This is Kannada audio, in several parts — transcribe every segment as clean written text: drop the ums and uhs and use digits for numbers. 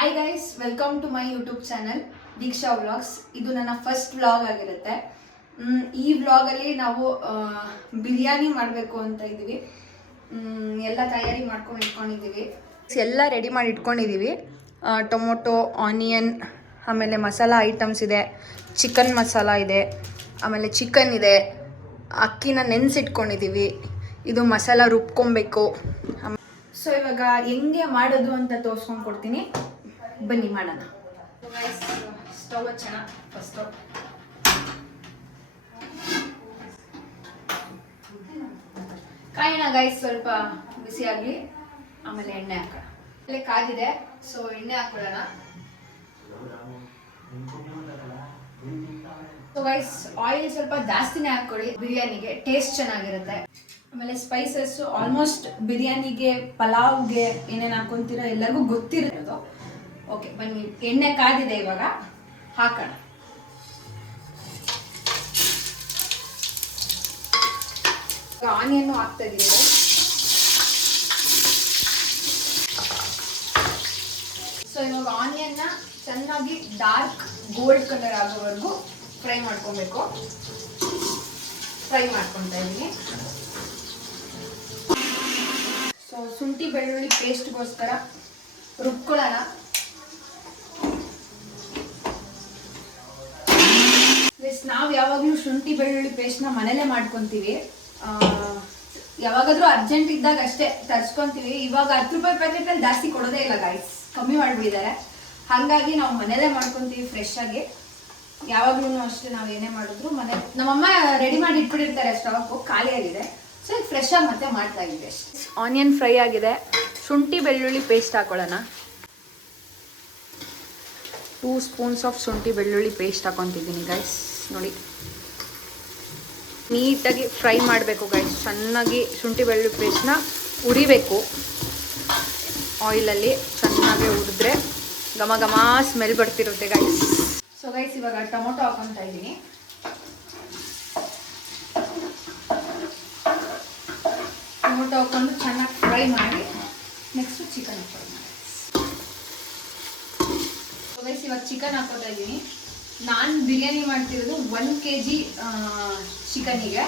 Hi guys, welcome to my YouTube channel Deeksha vlogs. ಇದು ನನ್ನ ಫಸ್ಟ್ ವ್ಲಾಗ್ ಆಗಿರುತ್ತೆ. ಈ ವ್ಲಾಗಲ್ಲಿ ನಾವು ಬಿರಿಯಾನಿ ಮಾಡಬೇಕು ಅಂತ ಇದ್ದೀವಿ. ಎಲ್ಲ ತಯಾರಿ ಮಾಡ್ಕೊಂಡು ಇಟ್ಕೊಂಡಿದ್ದೀವಿ. ಎಲ್ಲ ರೆಡಿ ಮಾಡಿ ಇಟ್ಕೊಂಡಿದ್ದೀವಿ. ಟೊಮೊಟೊ, ಆನಿಯನ್, ಆಮೇಲೆ ಮಸಾಲ ಐಟಮ್ಸ್ ಇದೆ, ಚಿಕನ್ ಮಸಾಲ ಇದೆ, ಆಮೇಲೆ ಚಿಕನ್ ಇದೆ, ಅಕ್ಕಿನ ನೆನೆಸಿಟ್ಕೊಂಡಿದ್ದೀವಿ. ಇದು ಮಸಾಲ ರುಬ್ಕೊಬೇಕು. ಸೊ ಇವಾಗ ಹೆಂಗೆ ಮಾಡೋದು ಅಂತ ತೋರಿಸ್ಕೊಂಡು ಕೊಡ್ತೀನಿ, ಬನ್ನಿ ಮಾಡೋಣ. ಸ್ಟವ್ ಹಚ್ಚೋಣ. ಫಸ್ಟು ಕಾಯೋಣ ಗೈಸ್, ಸ್ವಲ್ಪ ಬಿಸಿ ಆಗಲಿ, ಆಮೇಲೆ ಎಣ್ಣೆ ಹಾಕೋಣ. ಆಮೇಲೆ ಕಾದಿದೆ, ಸೊ ಎಣ್ಣೆ ಹಾಕೊಳ್ಳೋಣ. ಸೊ ಗೈಸ್, ಆಯಿಲ್ ಸ್ವಲ್ಪ ಜಾಸ್ತಿನೇ ಹಾಕೊಳ್ಳಿ, ಬಿರಿಯಾನಿಗೆ ಟೇಸ್ಟ್ ಚೆನ್ನಾಗಿರುತ್ತೆ. ಆಮೇಲೆ ಸ್ಪೈಸಸ್ ಆಲ್ಮೋಸ್ಟ್ ಬಿರಿಯಾನಿಗೆ, ಪಲಾವ್ಗೆ ಏನೇನು ಹಾಕೊಂತೀರೋ ಎಲ್ಲರಿಗೂ ಗೊತ್ತಿರೋದು. ಓಕೆ, ಬನ್ನಿ. ಎಣ್ಣೆ ಕಾದಿದೆ, ಇವಾಗ ಹಾಕೋಣ. ಆನಿಯನ್ನು ಹಾಕ್ತಾ ಇದ್ದೀವಿ. ಸೊ ಇವಾಗ ಆನಿಯನ್ನ ಚೆನ್ನಾಗಿ ಡಾರ್ಕ್ ಗೋಲ್ಡ್ ಕಲರ್ ಆಗೋವರೆಗೂ ಫ್ರೈ ಮಾಡ್ಕೊಬೇಕು. ಫ್ರೈ ಮಾಡ್ಕೊತಾ ಇದ್ದೀನಿ. ಸೊ ಶುಂಠಿ ಬೆಳ್ಳುಳ್ಳಿ ಪೇಸ್ಟ್ಗೋಸ್ಕರ ರುಬ್ಕೊಳ್ಳೋಣ. ನಾವು ಯಾವಾಗಲೂ ಶುಂಠಿ ಬೆಳ್ಳುಳ್ಳಿ ಪೇಸ್ಟ್ನ ಮನೇಲೆ ಮಾಡ್ಕೊತೀವಿ. ಯಾವಾಗಾದ್ರೂ ಅರ್ಜೆಂಟ್ ಇದ್ದಾಗ ಅಷ್ಟೇ ತರಿಸ್ಕೊಂತೀವಿ. ಇವಾಗ 10 ರೂಪಾಯಿ ಪ್ಯಾಕೆಟಲ್ಲಿ ಜಾಸ್ತಿ ಕೊಡೋದೇ ಇಲ್ಲ ಗೈಸ್, ಕಮ್ಮಿ ಮಾಡಿಬಿಟ್ಟಿದ್ದಾರೆ. ಹಾಗಾಗಿ ನಾವು ಮನೇಲೇ ಮಾಡ್ಕೊತೀವಿ ಫ್ರೆಶ್ ಆಗಿ. ಯಾವಾಗ್ಲೂ ಅಷ್ಟೇ, ನಾವು ಏನೇ ಮಾಡಿದ್ರು ನಮ್ಮಮ್ಮ ರೆಡಿ ಮಾಡಿ ಇಟ್ಬಿಟ್ಟಿರ್ತಾರೆ. ಸ್ಟಾಕು ಖಾಲಿ ಆಗಿದೆ, ಸೊ ಈಗ ಫ್ರೆಶ್ ಆಗಿ ಮತ್ತೆ ಮಾಡ್ತಾ ಇದ್ದೀವಿ ಅಷ್ಟೇ. ಆನಿಯನ್ ಫ್ರೈ ಆಗಿದೆ, ಶುಂಠಿ ಬೆಳ್ಳುಳ್ಳಿ ಪೇಸ್ಟ್ ಹಾಕೊಳ್ಳೋಣ. 2 ಸ್ಪೂನ್ಸ್ ಆಫ್ ಶುಂಠಿ ಬೆಳ್ಳುಳ್ಳಿ ಪೇಸ್ಟ್ ಹಾಕೊತಿದ್ದೀನಿ ಗೈಸ್. ನೋಡಿ, ನೀಟಾಗಿ ಫ್ರೈ ಮಾಡಬೇಕು ಗೈಸ್. ಚೆನ್ನಾಗಿ ಶುಂಠಿ ಬೆಳ್ಳುಳ್ಳಿ ಪೇಸ್ಟ್ನ ಉರಿಬೇಕು ಆಯಿಲಲ್ಲಿ. ಚೆನ್ನಾಗಿ ಹುರಿದ್ರೆ ಘಮ ಘಮ ಸ್ಮೆಲ್ ಬರ್ತಿರುತ್ತೆ ಗೈಸ್. ಸೊ ಗೈಸ್, ಇವಾಗ ಟೊಮೊಟೊ ಹಾಕೊತಾ ಇದ್ದೀನಿ. ಟೊಮೊಟೊ ಹಾಕೊಂಡು ಚೆನ್ನಾಗಿ ಫ್ರೈ ಮಾಡಿ ನೆಕ್ಸ್ಟ್ ಚಿಕನ್ ಹಾಕೊಳ್ಳೋಣ. ಸೊ ಗೈಸ್, ಇವಾಗ ಚಿಕನ್ ಹಾಕೋತಾ ಇದ್ದೀನಿ. ನಾನು ಬಿರಿಯಾನಿ ಮಾಡ್ತಿರೋದು 1 kg ಚಿಕನಿಗೆ.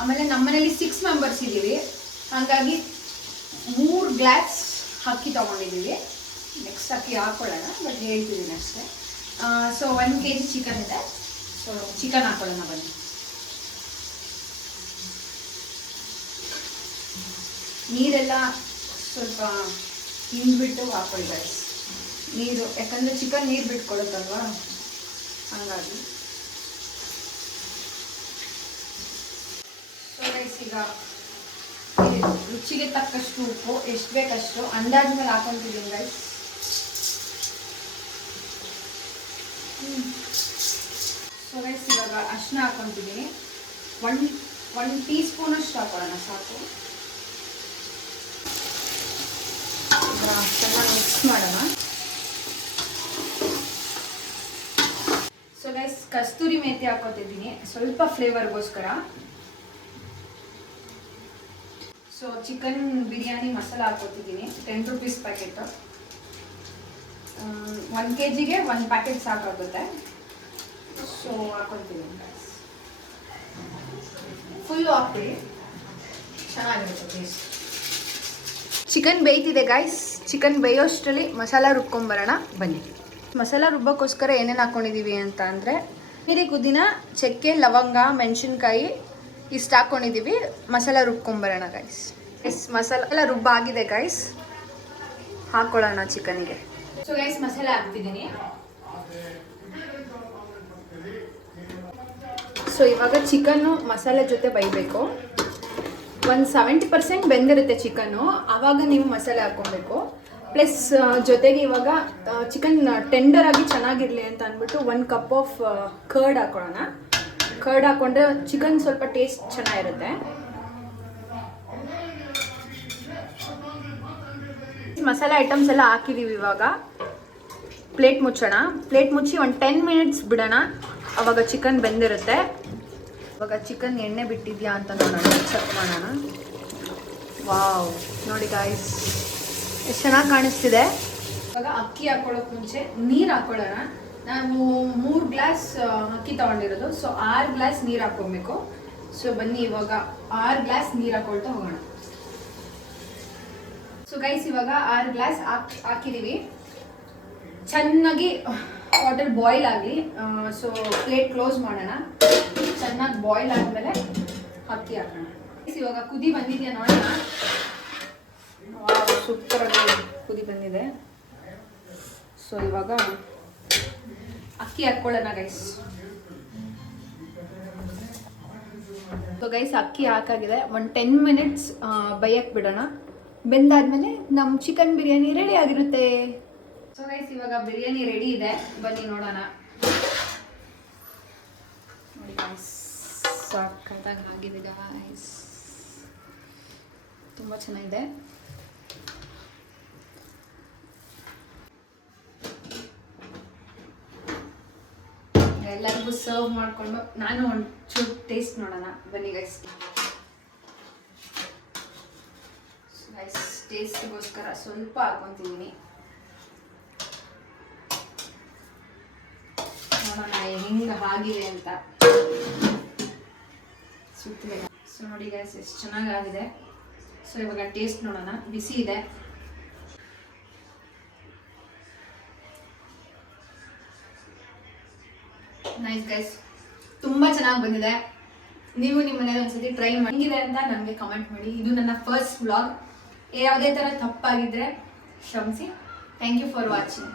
ಆಮೇಲೆ ನಮ್ಮನೇಲಿ 6 ಮೆಂಬರ್ಸ್ ಇದ್ದೀವಿ, ಹಾಗಾಗಿ 3 ಗ್ಲಾಸ್ ಅಕ್ಕಿ ತೊಗೊಂಡಿದ್ದೀವಿ. ನೆಕ್ಸ್ಟ್ ಅಕ್ಕಿ ಹಾಕೊಳ್ಳೋಣ, ಬಟ್ ಹೇಳ್ತಿದ್ದೀನಿ ಅಷ್ಟೇ. ಸೊ 1 kg ಚಿಕನ್ ಇದೆ. ಸೊ ಚಿಕನ್ ಹಾಕೊಳ್ಳೋಣ ಬನ್ನಿ. ನೀರೆಲ್ಲ ಸ್ವಲ್ಪ ಹಿಂಡ್ಬಿಟ್ಟು ಹಾಕೊಳ್ಳಿ ಗೈಸ್. ನೀರು, ಯಾಕಂದರೆ ಚಿಕನ್ ನೀರು ಬಿಟ್ಕೊಡುತ್ತಲ್ವಾ, ಹಾಗಾಗಿ. ಸೊ ಗೈಸ್, ಈಗ ರುಚಿಗೆ ತಕ್ಕಷ್ಟು ಉಪ್ಪು, ಎಷ್ಟು ಬೇಕಷ್ಟು ಅಂದಾಜ್ ಮೇಲೆ ಹಾಕೊಂತಿದ್ದೀನಿ ಗೈಸ್. ಸೊ ಗೈಸ್, ಇವಾಗ ಅರಿಶಿನ ಹಾಕೊತಿದ್ದೀನಿ. 1 ಟೀ ಸ್ಪೂನ್ ಅಷ್ಟು ಹಾಕೊಳ್ಳೋಣ, ಸಾಕು. ಚೆನ್ನಾಗಿ ಮಿಕ್ಸ್ ಮಾಡೋಣ. ಸೊ ಗೈಸ್, ಕಸ್ತೂರಿ ಮೇಥಿ ಹಾಕೋತಿದ್ದೀನಿ ಸ್ವಲ್ಪ ಫ್ಲೇವರ್ಗೋಸ್ಕರ. ಸೊ ಚಿಕನ್ ಬಿರಿಯಾನಿ ಮಸಾಲ ಹಾಕೋತಿದ್ದೀನಿ, 10 ರೂಪೀಸ್ ಪ್ಯಾಕೆಟ್. 1 kgಗೆ 1 ಪ್ಯಾಕೆಟ್ ಸಾಕಾಗುತ್ತೆ. ಸೊ ಹಾಕೊತೀನಿ ಗೈಸ್, ಫುಲ್ಲು ಹಾಕ್ಬಿಡಿ, ಚೆನ್ನಾಗಿರುತ್ತೆ ಟೇಸ್ಟ್. ಚಿಕನ್ ಬೇಯ್ತಿದೆ ಗೈಸ್. ಚಿಕನ್ ಬೇಯೋಷ್ಟರಲ್ಲಿ ಮಸಾಲ ರುಬ್ಕೊಂಬರೋಣ ಬನ್ನಿ. ಮಸಾಲ ರುಬ್ಬೋಕ್ಕೋಸ್ಕರ ಏನೇನು ಹಾಕ್ಕೊಂಡಿದ್ದೀವಿ ಅಂತ ಅಂದರೆ, ನೀರಿ ಪುದೀನ, ಚಕ್ಕೆ, ಲವಂಗ, ಮೆಣಸಿನ್ಕಾಯಿ ಇಷ್ಟು ಹಾಕ್ಕೊಂಡಿದ್ದೀವಿ. ಮಸಾಲ ರುಬ್ಕೊಂಬರೋಣ ಗೈಸ್. ಮಸಾಲ ಎಲ್ಲ ರುಬ್ಬಾಗಿದೆ ಗೈಸ್, ಹಾಕ್ಕೊಳ್ಳೋಣ ಚಿಕನಿಗೆ. ಸೊ ಗೈಸ್, ಮಸಾಲ ಹಾಕ್ತಿದ್ದೀನಿ. ಸೊ ಇವಾಗ ಚಿಕನ್ನು ಮಸಾಲೆ ಜೊತೆ ಬೇಯಬೇಕು. ಒಂದು 70% ಬೆಂದಿರುತ್ತೆ ಚಿಕನ್ನು, ಆವಾಗ ನೀವು ಮಸಾಲೆ ಹಾಕ್ಕೊಬೇಕು. ಪ್ಲಸ್ ಜೊತೆಗೆ ಇವಾಗ ಚಿಕನ್ ಟೆಂಡರ್ ಆಗಿ ಚೆನ್ನಾಗಿರಲಿ ಅಂತ ಅಂದ್ಬಿಟ್ಟು 1 ಕಪ್ ಆಫ್ ಕರ್ಡ್ ಹಾಕೊಳ್ಳೋಣ. ಕರ್ಡ್ ಹಾಕ್ಕೊಂಡ್ರೆ ಚಿಕನ್ ಸ್ವಲ್ಪ ಟೇಸ್ಟ್ ಚೆನ್ನಾಗಿರುತ್ತೆ. ಮಸಾಲೆ ಐಟಮ್ಸ್ ಎಲ್ಲ ಹಾಕಿದ್ದೀವಿ. ಇವಾಗ ಪ್ಲೇಟ್ ಮುಚ್ಚೋಣ. ಪ್ಲೇಟ್ ಮುಚ್ಚಿ ಒಂದು 10 ಮಿನಿಟ್ಸ್ ಬಿಡೋಣ, ಆವಾಗ ಚಿಕನ್ ಬೆಂದಿರುತ್ತೆ. ಇವಾಗ ಚಿಕನ್ ಎಣ್ಣೆ ಬಿಟ್ಟಿದ್ಯಾ ಅಂತ ನೋಡೋಣ, ಚೆಕ್ ಮಾಡೋಣ. ವಾವ್, ನೋಡಿ ಗಾಯ್ಸ್, ಎಷ್ಟು ಚೆನ್ನಾಗಿ ಕಾಣಿಸ್ತಿದೆ. ಇವಾಗ ಅಕ್ಕಿ ಹಾಕೊಳ್ಳೋಕೆ ಮುಂಚೆ ನೀರು ಹಾಕೊಳ್ಳೋಣ. ನಾವು 3 ಗ್ಲಾಸ್ ಅಕ್ಕಿ ತಗೊಂಡಿರೋದು, ಸೊ 6 ಗ್ಲಾಸ್ ನೀರು ಹಾಕೊಬೇಕು. ಸೊ ಬನ್ನಿ ಇವಾಗ 6 ಗ್ಲಾಸ್ ನೀರು ಹಾಕೊಳ್ತಾ ಹೋಗೋಣ. ಸೊ ಗೈಸ್ ಇವಾಗ 6 ಗ್ಲಾಸ್ ಹಾಕಿದೀವಿ. ಚೆನ್ನಾಗಿ ವಾಟರ್ ಬಾಯ್ಲ್ ಆಗಲಿ. ಸೊ ಪ್ಲೇಟ್ ಕ್ಲೋಸ್ ಮಾಡೋಣ. ಚೆನ್ನಾಗಿ ಬಾಯ್ಲ್ ಆದಮೇಲೆ ಅಕ್ಕಿ ಹಾಕೋಣ. ಇವಾಗ ಕುದಿ ಬಂದಿದೆಯಾ ನೋಡೋಣ. ಸೂಪರ್ ಆಗಿ ಕುದಿ ಬಂದಿದೆ. ಸೊ ಇವಾಗ ಅಕ್ಕಿ ಹಾಕೊಳ್ಳೋಣ ಗೈಸ್. ಸೊ ಗೈಸ್ ಅಕ್ಕಿ ಹಾಕಾಗಿದೆ. ಒಂದು 10 ಮಿನಿಟ್ಸ್ ಬೇಯಕ್ಕೆ ಬಿಡೋಣ. ಬೆಂದಾದ್ಮೇಲೆ ನಮ್ಮ ಚಿಕನ್ ಬಿರಿಯಾನಿ ರೆಡಿ ಆಗಿರುತ್ತೆ. ಸೊ ಗೈಸ್ ಇವಾಗ ಬಿರಿಯಾನಿ ರೆಡಿ ಇದೆ, ಬನ್ನಿ ನೋಡೋಣ. ನೋಡಿ ಗೈಸ್ ಸಾಕಾಗಿ ಆಗಿದೆ ಗೈಸ್, ತುಂಬ ಚೆನ್ನಾಗಿದೆ. ಎಲ್ಲರಿಗೂ ಸರ್ವ್ ಮಾಡಿಕೊಂಡು ನಾನು ಒಂದು ಚೂರು ಟೇಸ್ಟ್ ನೋಡೋಣ, ಬನ್ನಿ ಗೈಸ್. ಗೈಸ್ ಟೇಸ್ಟ್ಗೋಸ್ಕರ ಸ್ವಲ್ಪ ಹಾಕೊತಿದ್ದೀನಿ, ನೋಡೋಣ ಹೆಂಗೆ ಆಗಿದೆ ಅಂತ. ಸುತ್ತಿದೆ. ಸೊ ನೋಡಿ ಗೈಸ್ ಎಷ್ಟು ಚೆನ್ನಾಗಾಗಿದೆ. ಸೊ ಇವಾಗ ಟೇಸ್ಟ್ ನೋಡೋಣ. ಬಿಸಿ ಇದೆ. ನೈಸ್ ಗೈಸ್, ತುಂಬ ಚೆನ್ನಾಗಿ ಬಂದಿದೆ. ನೀವು ನಿಮ್ಮ ಮನೇಲಿ ಒಂದ್ಸತಿ ಟ್ರೈ ಮಾಡಿದೆ ಅಂತ ನನಗೆ ಕಮೆಂಟ್ ಮಾಡಿ. ಇದು ನನ್ನ ಫಸ್ಟ್ ವ್ಲಾಗ್. ಯಾವುದೇ ಥರ ತಪ್ಪಾಗಿದ್ದರೆ ಕ್ಷಮಿಸಿ. Thank you for watching.